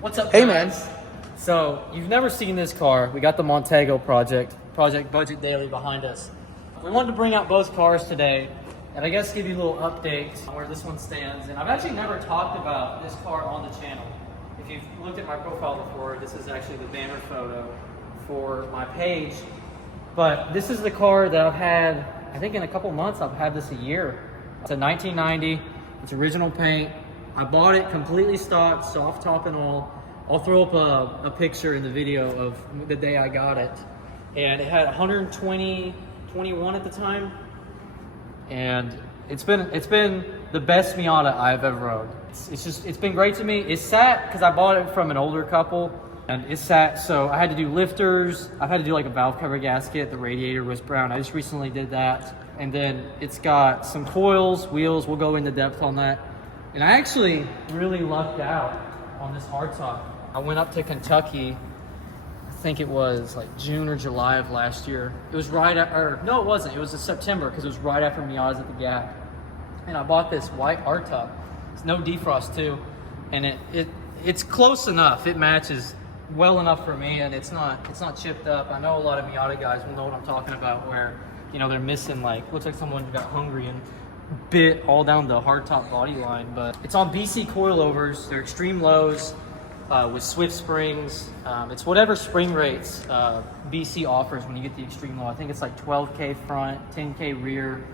What's up, Hey, guys? man. So, you've never seen this car. We got the Montego Project Budget Daily behind us. We wanted to bring out both cars today, and I guess give you a little update on where this one stands. And I've actually never talked about this car on the channel. If you've looked at my profile before, this is actually the banner photo for my page. But this is the car that I've had, I think in a couple months, I've had this a year. It's a 1990, it's original paint. I bought it completely stock, soft top and all. I'll throw up a picture in the video of the day I got it. And it had 121 at the time. And it's been the best Miata I've ever owned. It's been great to me. It sat, because I bought it from an older couple, and it sat, so I had to do lifters. I've had to do like a valve cover gasket. The radiator was brown. I just recently did that. And then it's got some coils, wheels. We'll go into depth on that. And I actually really lucked out on this hardtop. I went up to Kentucky, I think it was like June or July of last year. It was right after, no it wasn't, it was in September, because it was right after Miata's at the Gap. And I bought this white hardtop. It's no defrost too. And it's close enough. It matches well enough for me, and it's not chipped up. I know a lot of Miata guys will know what I'm talking about, where, you know, they're missing, like, looks like someone got hungry and bit all down the hardtop body line. But it's on BC coilovers. They're extreme lows with Swift springs. It's whatever spring rates BC offers when you get the extreme low. I think it's like 12K front, 10K rear.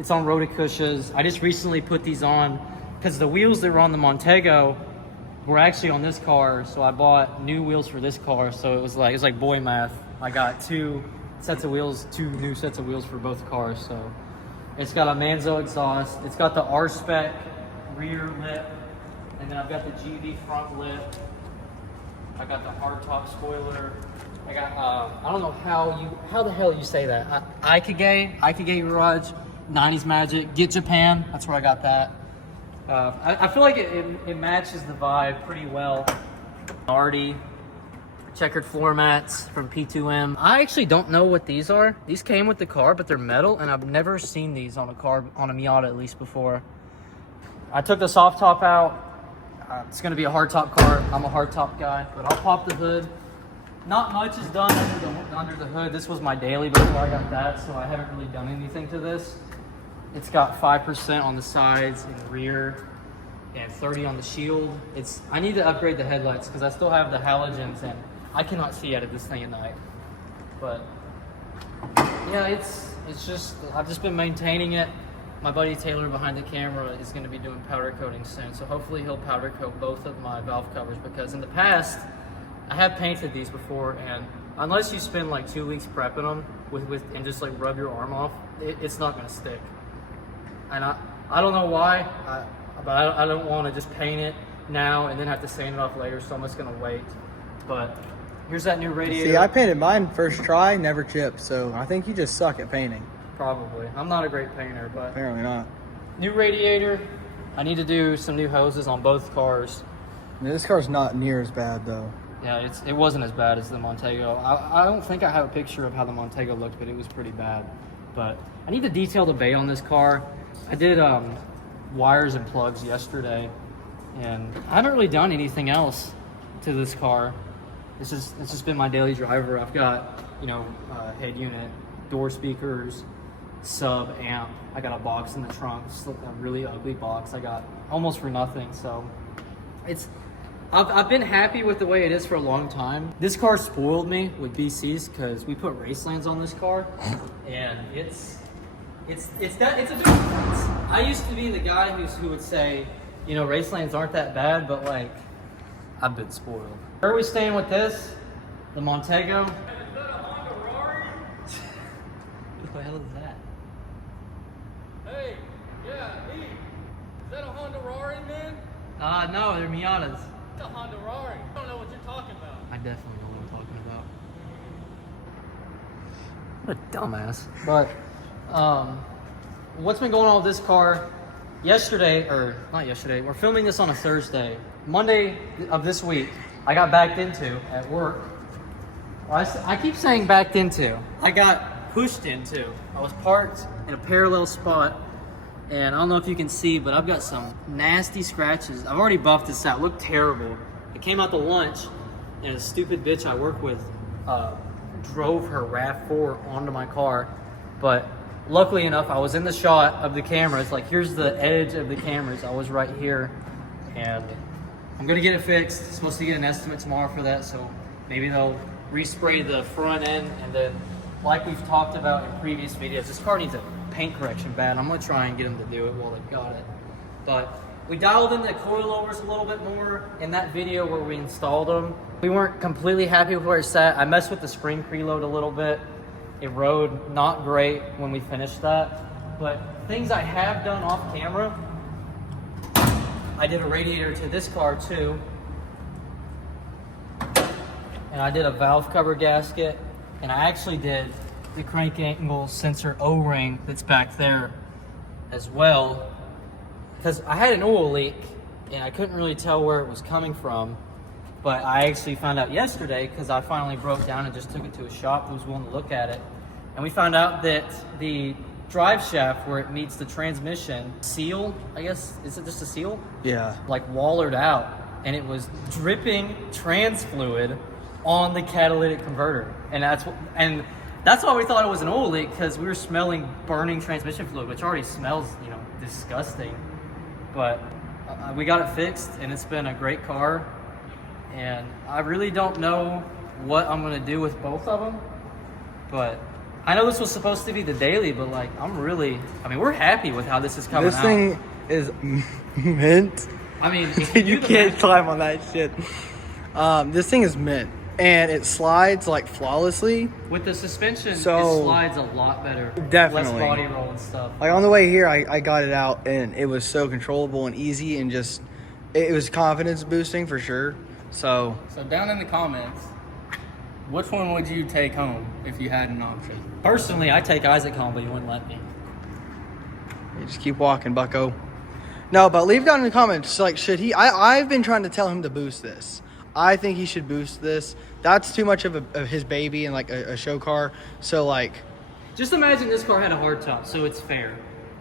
It's on Roticushas. I just recently put these on because the wheels that were on the Montego were actually on this car, so I bought new wheels for this car. So it was like boy math. I got two new sets of wheels for both cars. So it's got a Manzo exhaust. It's got the R-Spec rear lip, and then I've got the GV front lip. I got the hardtop spoiler. I got I don't know how the hell you say that. Aikage Garage, 90s Magic, Get Japan. That's where I got that. I feel like it matches the vibe pretty well. Arty, checkered floor mats from P2M. I actually don't know what these are. These came with the car, but they're metal, and I've never seen these on a car, on a Miata at least before. I took the soft top out. It's gonna be a hardtop car. I'm a hardtop guy, but I'll pop the hood. Not much is done under the hood. This was my daily before I got that, so I haven't really done anything to this. It's got 5% on the sides and rear, and 30 on the shield. I need to upgrade the headlights because I still have the halogens, and I cannot see out of this thing at night. But yeah, it's just, I've just been maintaining it. My buddy Taylor behind the camera is going to be doing powder coating soon, so hopefully he'll powder coat both of my valve covers, because in the past I have painted these before, and unless you spend like 2 weeks prepping them and just like rub your arm off, it's not going to stick. And I don't know why, but I don't want to just paint it now and then have to sand it off later, so I'm just going to wait. But here's that new radiator. See, I painted mine first try, never chipped, so I think you just suck at painting. Probably. I'm not a great painter, but Apparently not. new radiator. I need to do some new hoses on both cars. I mean, this car's not near as bad, though. Yeah, it wasn't as bad as the Montego. I don't think I have a picture of how the Montego looked, but it was pretty bad. But I need to detail the bay on this car. I did wires and plugs yesterday, and I haven't really done anything else to this car. It's just been my daily driver. I've got, you know, head unit, door speakers, sub amp. I got a box in the trunk, just a really ugly box I got almost for nothing. So I've been happy with the way it is for a long time. This car spoiled me with BCs because we put Racelands on this car, and it's a difference. I used to be the guy who would say, you know, Racelands aren't that bad, but like, I've been spoiled. Where are we staying with this? The Montego? Is that a Honda Rari? What the hell is that? Hey, yeah, E. Is that a Honda Rari, man? No, they're Miatas. It's a Honda Rari. I don't know what you're talking about. I definitely know what I'm talking about. What a dumbass. But, what's been going on with this car? Not yesterday, we're filming this on a Thursday. Monday of this week, I got backed into at work. I keep saying backed into. I got pushed into. I was parked in a parallel spot And I don't know if you can see, but I've got some nasty scratches. I've already buffed this out. It looked terrible. It came out to lunch, and a stupid bitch I work with drove her RAV4 onto my car. But luckily enough, I was in the shot of the cameras. Like, here's the edge of the cameras. I was right here, and I'm gonna get it fixed. Supposed to get an estimate tomorrow for that, so maybe they'll respray the front end, and then, like we've talked about in previous videos, this car needs a paint correction bad. I'm gonna try and get them to do it while they've got it. But we dialed in the coilovers a little bit more in that video where we installed them. We weren't completely happy with where it sat. I messed with the spring preload a little bit. It rode not great when we finished that. But things I have done off camera, I did a radiator to this car too. And I did a valve cover gasket. And I actually did the crank angle sensor O-ring that's back there as well. Because I had an oil leak and I couldn't really tell where it was coming from. But I actually found out yesterday because I finally broke down and just took it to a shop who was willing to look at it. And we found out that the drive shaft where it meets the transmission seal, I guess, is it just a seal? Yeah. Like wallered out, and it was dripping trans fluid on the catalytic converter. And that's why we thought it was an oil leak, because we were smelling burning transmission fluid, which already smells, disgusting. But we got it fixed, and it's been a great car. And I really don't know what I'm gonna do with both of them, but I know this was supposed to be the daily, but we're happy with how this is coming out. This thing is mint. I mean, You can't climb on that shit. This thing is mint, and it slides like flawlessly. with the suspension, So- it slides a lot better. Definitely. Less body roll and stuff. Like on the way here, I got it out, and it was so controllable and easy, and just it was confidence boosting for sure. So So down in the comments, which one would you take home if you had an option? Personally, I take Isaac home, but he wouldn't let me. you just keep walking, bucko. No, but leave down in the comments, like, should he? I've been trying to tell him to boost this. I think he should boost this. That's too much of his baby and like a show car. So like, Just imagine this car had a hardtop, so it's fair.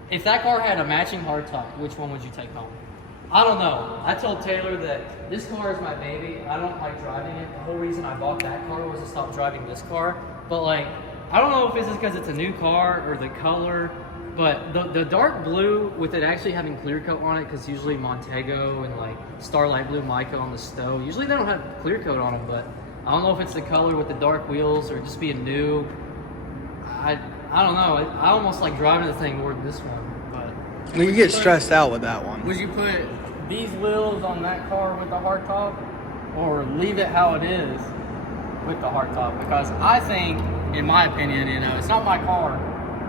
If that car had a matching hardtop, which one would you take home? I don't know. I told Taylor that this car is my baby. I don't like driving it. The whole reason I bought that car was to stop driving this car. But I don't know if it's just because it's a new car or the color, but the dark blue with it actually having clear coat on it, because usually Montego and Starlight Blue Mica on the Stowe, usually they don't have clear coat on them, but I don't know if it's the color with the dark wheels or just being new. I don't know. I almost like driving the thing more than this one, but you get stressed out with that one. Would you put these wheels on that car with the hardtop, or leave it how it is with the hardtop? Because I think, in my opinion, it's not my car,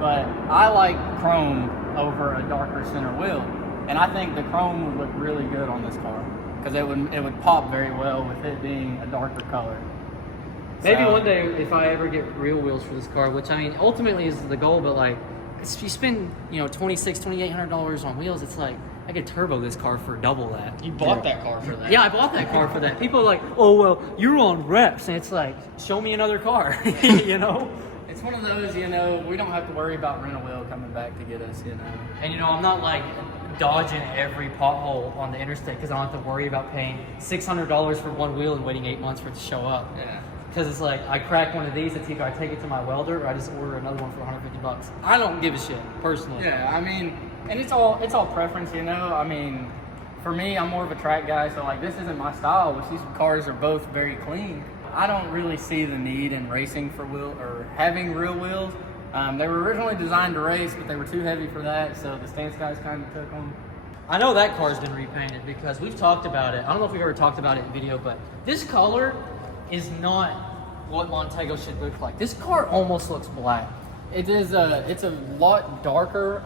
but I like chrome over a darker center wheel, and I think the chrome would look really good on this car because it would pop very well with it being a darker color. maybe So- one day if I ever get real wheels for this car, which ultimately is the goal, but if you spend $2,800 on wheels, it's like I could turbo this car for double that. You bought that car for that. Yeah, I bought that car for that. People are like, oh, well, you're on reps. And it's like, show me another car, It's one of those, we don't have to worry about rent a wheel coming back to get us, And, I'm not dodging every pothole on the interstate because I don't have to worry about paying $600 for one wheel and waiting 8 months for it to show up. Yeah. Because it's like, I crack one of these, it's either I take it to my welder or I just order another one for $150. I don't give a shit, personally. Yeah, and it's all preference, for me, I'm more of a track guy, so this isn't my style, which these cars are both very clean. I don't really see the need in racing for having real wheels. They were originally designed to race, but they were too heavy for that, so the stance guys kind of took them. I know that car's been repainted because we've talked about it. I don't know if we've ever talked about it in video, but this color is not what Montego should look like. This car almost looks black. It is it's a lot darker.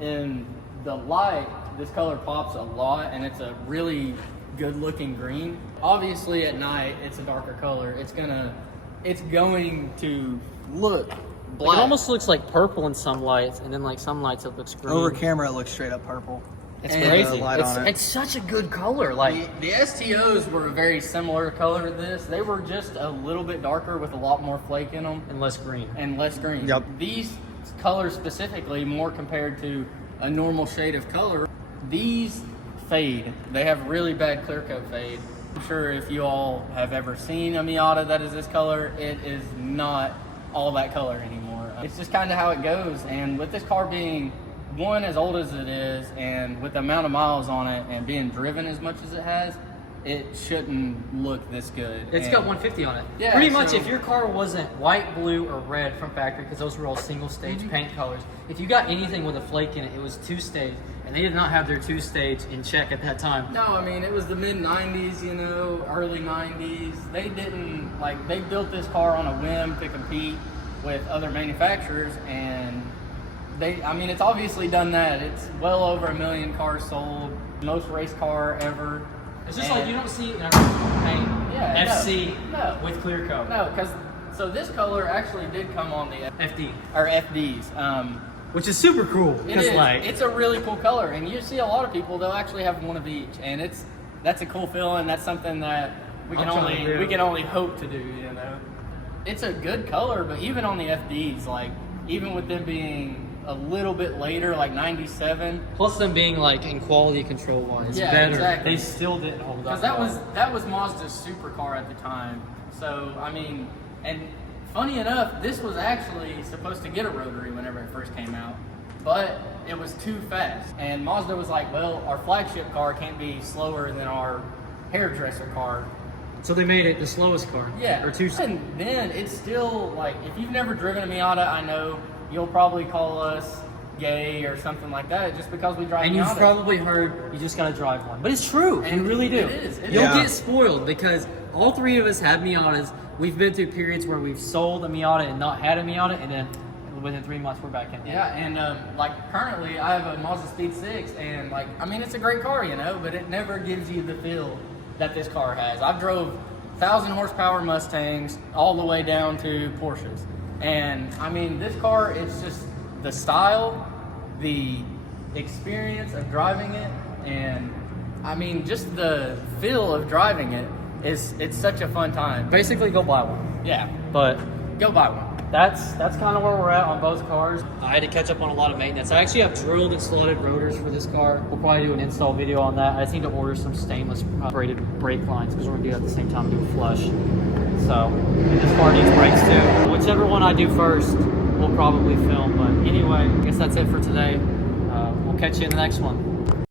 In the light, this color pops a lot, and it's a really good-looking green. Obviously, at night, it's a darker color. It's going to look black. It almost looks like purple in some lights, and then some lights it looks green. Over camera, it looks straight up purple. It's And crazy. light on it. It's such a good color. The STOs were a very similar color to this. They were just a little bit darker with a lot more flake in them and less green. and less green. Yep. These colors specifically, more compared to a normal shade of color. These fade. They have really bad clear coat fade. I'm sure if you all have ever seen a Miata that is this color, it is not all that color anymore. It's just kind of how it goes. And with this car being one as old as it is, and with the amount of miles on it and being driven as much as it has, it shouldn't look this good. It's got 150 on it. Yeah, Pretty much, so- if your car wasn't white, blue, or red from factory, because those were all single-stage paint colors, if you got anything with a flake in it, it was two-stage, and they did not have their two-stage in check at that time. No, I mean, it was the mid-90s, you know, early 90s. They didn't, like, they built this car on a whim to compete with other manufacturers, and I mean, it's obviously done that. It's well over 1 million cars sold, most race car ever. It's just like you don't see it in a paint Yeah, FC no. with clear coat. No, because, so this color actually did come on the FD. or FDs. Which is super cool. It Because is. like, It's a really cool color, and you see a lot of people, they'll actually have one of each, and that's a cool feeling. That's something that we can only hope to do, you know. It's a good color, but even on the FDs, like, even with them being a little bit later, like 97. plus them being like in quality control wise, Yeah, better. exactly. They still didn't hold up. Because that was Mazda's supercar at the time. So, I mean, and funny enough, this was actually supposed to get a rotary whenever it first came out, but it was too fast. And Mazda was like, well, our flagship car can't be slower than our hairdresser car. So they made it the slowest car. Yeah. Or two. And then it's still like, if you've never driven a Miata, I know you'll probably call us gay or something like that just because we drive And Miatas. you've probably heard you just gotta drive one. But it's true. And you really do. it is. You'll Yeah. get spoiled because all three of us have Miatas. We've been through periods where we've sold a Miata and not had a Miata, and then within 3 months we're back in. Yeah, and like currently I have a Mazda Speed 6, and like, I mean, it's a great car, you know, but it never gives you the feel that this car has. I've drove 1,000 horsepower Mustangs all the way down to Porsches. And I mean, this car, it's just the style, the experience of driving it, and I mean, just the feel of driving it it's such a fun time. Basically, go buy one. Yeah, But go buy one. that's kind of where we're at on both cars. I had to catch up on a lot of maintenance. I actually have drilled and slotted rotors for this car. We'll probably do an install video on that. I just need to order some stainless braided brake lines because we're gonna do that at the same time, do a flush. So, and this car needs brakes too. Whichever one I do first, we'll probably film. But anyway, I guess that's it for today. We'll catch you in the next one.